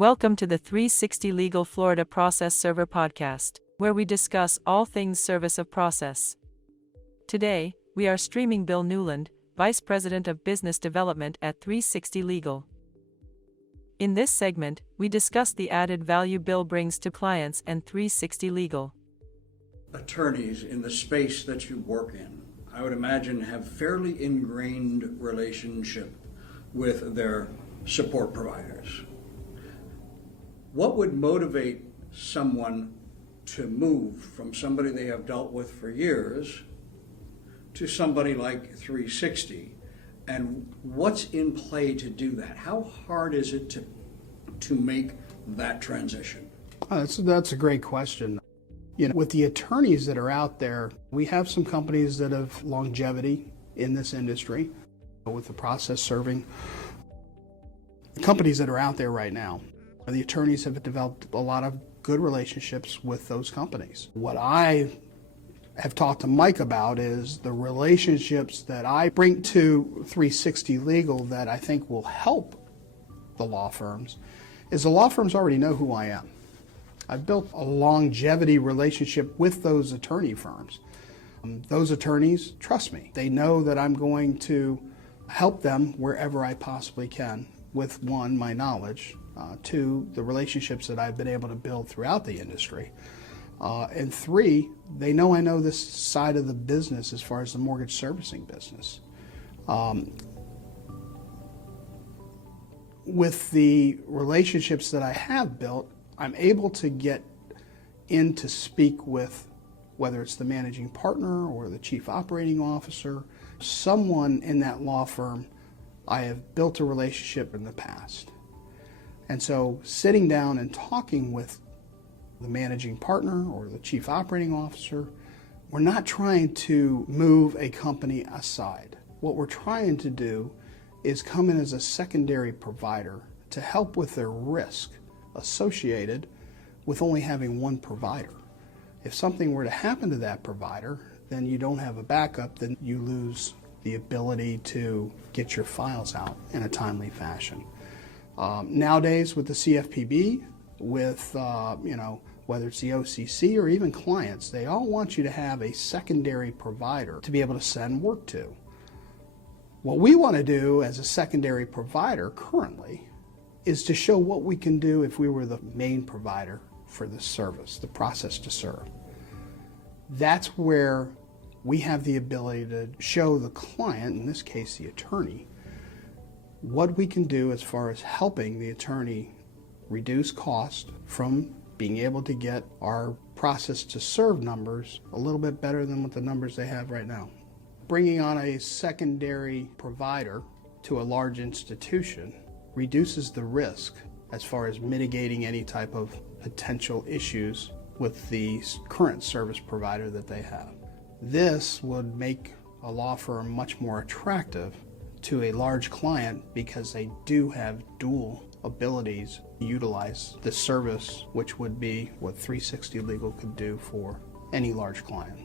Welcome to the 360 Legal Florida Process Server Podcast, where we discuss all things service of process. Today, we are streaming Bill Newland, Vice President of Business Development at 360 Legal. In this segment, we discuss the added value Bill brings to clients and 360 Legal. Attorneys in the space that you work in, I would imagine, have fairly ingrained relationship with their support providers. What would motivate someone to move from somebody they have dealt with for years to somebody like 360? And what's in play to do that? How hard is it to make that transition? That's a great question. With the attorneys that are out there, we have some companies that have longevity in this industry with the process serving. The companies that are out there right now, the attorneys have developed a lot of good relationships with those companies. What I have talked to Mike about is the relationships that I bring to 360 Legal that I think will help the law firms, is the law firms already know who I am. I've built a longevity relationship with those attorney firms. Those attorneys trust me. They know that I'm going to help them wherever I possibly can with, one, my knowledge, two, the relationships that I've been able to build throughout the industry, and three, they know I know this side of the business as far as the mortgage servicing business. With the relationships that I have built, I'm able to get in to speak with, whether it's the managing partner or the chief operating officer, someone in that law firm I have built a relationship in the past. And so sitting down and talking with the managing partner or the chief operating officer, we're not trying to move a company aside. What we're trying to do is come in as a secondary provider to help with their risk associated with only having one provider. If something were to happen to that provider, then you don't have a backup, then you lose the ability to get your files out in a timely fashion. Nowadays with the CFPB, with whether it's the OCC or even clients, they all want you to have a secondary provider to be able to send work to. What we want to do as a secondary provider currently is to show what we can do if we were the main provider for the service, the process to serve. That's where we have the ability to show the client, in this case the attorney, what we can do as far as helping the attorney reduce cost from being able to get our process to serve numbers a little bit better than what the numbers they have right now. Bringing on a secondary provider to a large institution reduces the risk as far as mitigating any type of potential issues with the current service provider that they have. This would make a law firm much more attractive to a large client because they do have dual abilities to utilize the service, which would be what 360 Legal could do for any large client.